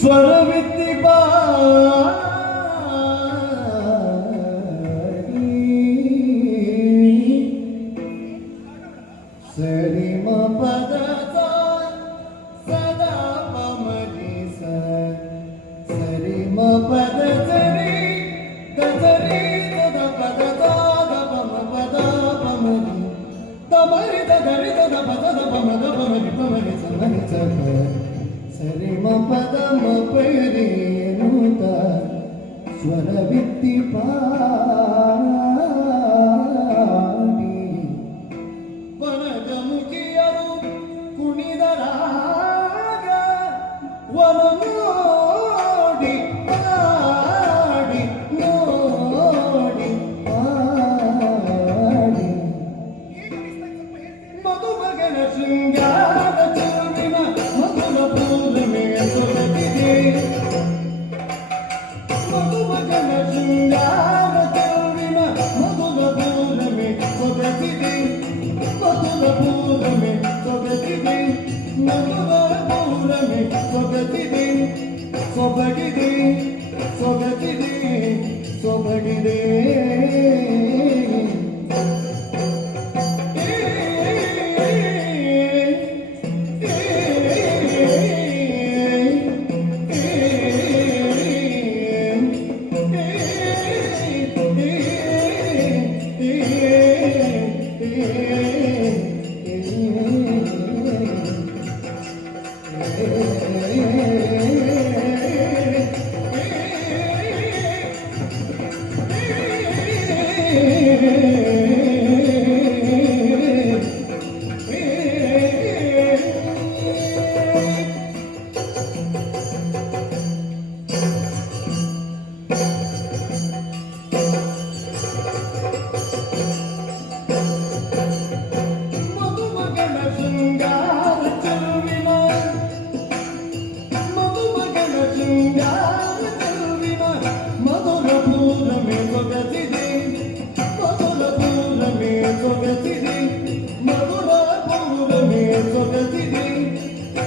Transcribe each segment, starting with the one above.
ಸ್ವರವಿತ್ತಿ ಸರಿ ಮ ಪದ ಸದಾ ಪಮರಿ ಸರಿ ಮ ಪದ ಸರಿ ದರಿ ದದ ಪದ ದಾದ ಪಮ ಪದ ಪಮರಿ ತಮರಿ ದರಿ ದದ ಪದ ಪಮದ ಪಮರಿ ಪಮರಿ ಸಮರಿ ಸಪ ಸರಿ ಮ ಪದ ಮ ಪರಿ ನೂತ ಸ್ವರವಿತ್ತಿ ವನಜಮುಖಿಯರು ಕುಣಿದರಾಗ ವನ ನೋಡಿ ಪಾಡಿ ನೋಡಿ ಪಾಡಿ ಮಧುಮಗನ ಶೃಂಗಾರ ಚೆಲುವಿನ ಮಧುರ ಪೂರ್ಣಮೆ ಸೊಗಸಿದೆ ಮಧುಮಗನ ಶೃಂಗಾರ ಚೆಲುವಿನ ಮಧುರ ಪೂರ್ಣಮೆ ಸೊಗಸಿದೆ ಮಧುರ ಪೂರ್ಣಮೆ ಸೊಗಸಿದೆ ಮಧುರ ಪೂರ್ಣಮೆ ಸೊಗಸಿದೆ ಸೊಬಗಿದೆ ಸೊಗಸಿದೆ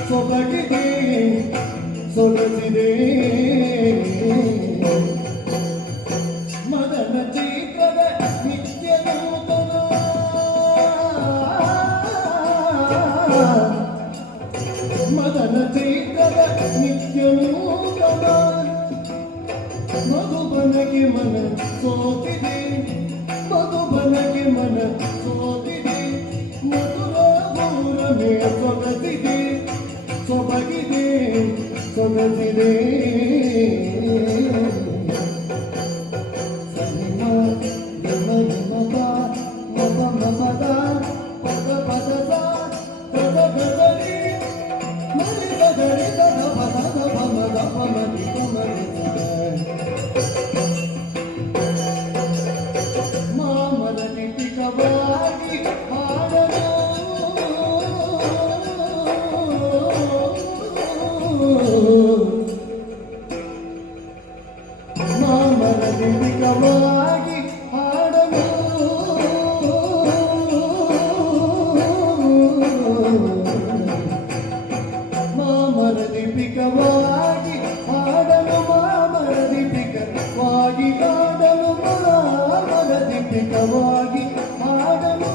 ಸೊಬಗಿದೆ ಸೊಗಸಿದೆ ಮದನ ಚೈತ್ರದ ನಿತ್ಯ ನೂತನ ಮದನ ಚೈತ್ರದ ನಿತ್ಯ ನೂತನ ಮಧುಬನಗೆ ಮನ ಸೋತಿದೆ ಮಧುಬನಗೆ ಮನ ಸೋತಿದೆ ಮಧುರ ಪೂರಮೆ ಸೊಗಸಿದೆ ಸೊಬಗಿದೆ ಸೊಗಸಿದೆ ಸರಿಮ ಗಮ ಗಮದ ಮಪ ಮಪದ ಪದ ಪದದ ಪದ ಗದರಿ ಮರಿ ಗದರಿ ದದ ಪದದ ಪಮದ ಪಮದಿ ಪಮರಿ ಮಾಮದ ನಿಟಿಕವಾಗಿ ಹಾಡಲು ಮಾಮರ ದೀಪಿಕವಾಗಿ ಹಾಡಲು ಮಾಮರ ದೀಪಿಕವಾಗಿ ಹಾಡಲು ಮಾಮರ ದೀಪಿಕವಾಗಿ ಹಾಡಲು ಮಾಮರ ದೀಪಿಕವಾಗಿ ಹಾಡಲು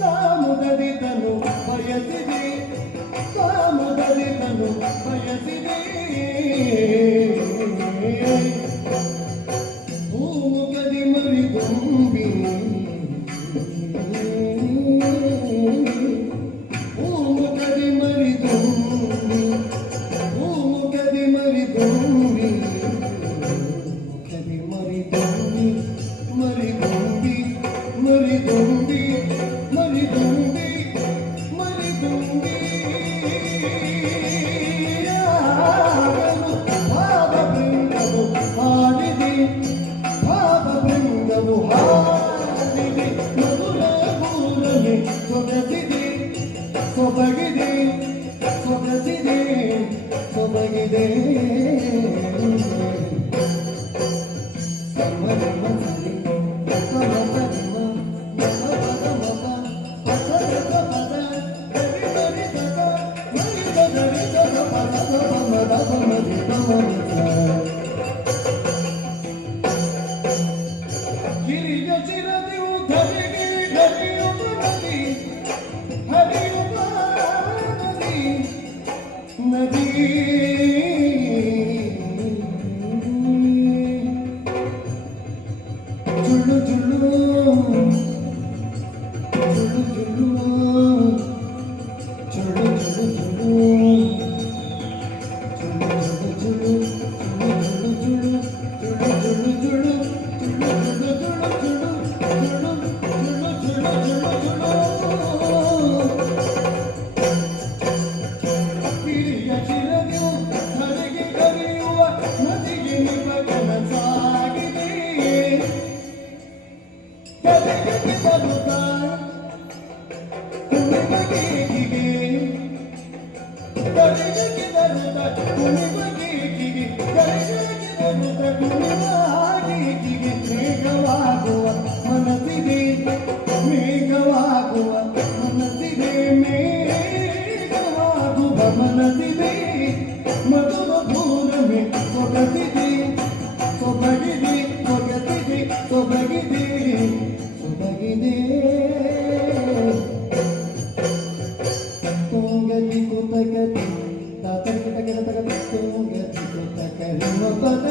ಕಾಮುದರಿತನು ಬಯಸಿದೆ ಕಾಮುದರಿತನು ಬಯಸಿದೆ ಭೂಮುಖದಿ ಮರಿದುಂಬಿ ಭೂಮುಖದಿ ಮರಿದುಂಬಿ ಭೂಮುಖದಿ ಮರಿದುಂಬಿ ಮುಖದಿ ಮರಿದುಂಬಿ ಮರಿದುಂಬಿ ಮರಿದುಂಬಿ ಮರಿದುಂಬಿ ಮರಿದುಂಬಿ ಗಿರಿಯ ಚಿರದಿಯು ಧರೆಗೆ ಧರೆಯುವ ನದಿ ಹರಿಯುವ ನದಿ ಜುಳು ಜುಳು ಜುಳು ಜುಳು ಜುಳು ಜುಳು ಜುಳು ಕಿರಿಯ ಚಿರದಿಯು ಧರೆಗೆ ಕರೆಯುವ ನದಿಗೆ ನಿಮಗನ ಸಾಗಿದೆ ಕರೆಗೆ ಬರುತ್ತಾ ಕುಣಿಬಗೇಕಿಗೆ ಕರೆಗೆ ಬರುತ್ತಾ ಕುಣಿಬಗೇಕಿಗೆ ಕರೆಗೆ ಬರುತ್ತಾ ಕುಣಿಬಗೇಕಿಗೆ ಮೇಘವಾಗುವ ಮನಸ್ಸಿಗೆ ಮೇಘವಾಗುವ ಮನಸ್ಸಿಗೆ ಮೇಘವಾಗುವ ಮನಸ್ಸಿಗೆ ಮಧುರ ಭೂರಮೆ ಸೊಗಸಿದೆ ಸೊಬಗಿದೆ ಸೊಗಸಿದೆ ಸೊಬಗಿದೆ ಸೊಬಗಿದೆ ತುಂಗತಿ ಕುತಗತಿ ತಾತಕ ತಗದ ತಗದ ತುಂಗತಿ ಕುತಕ ಹಿಮ ಪದ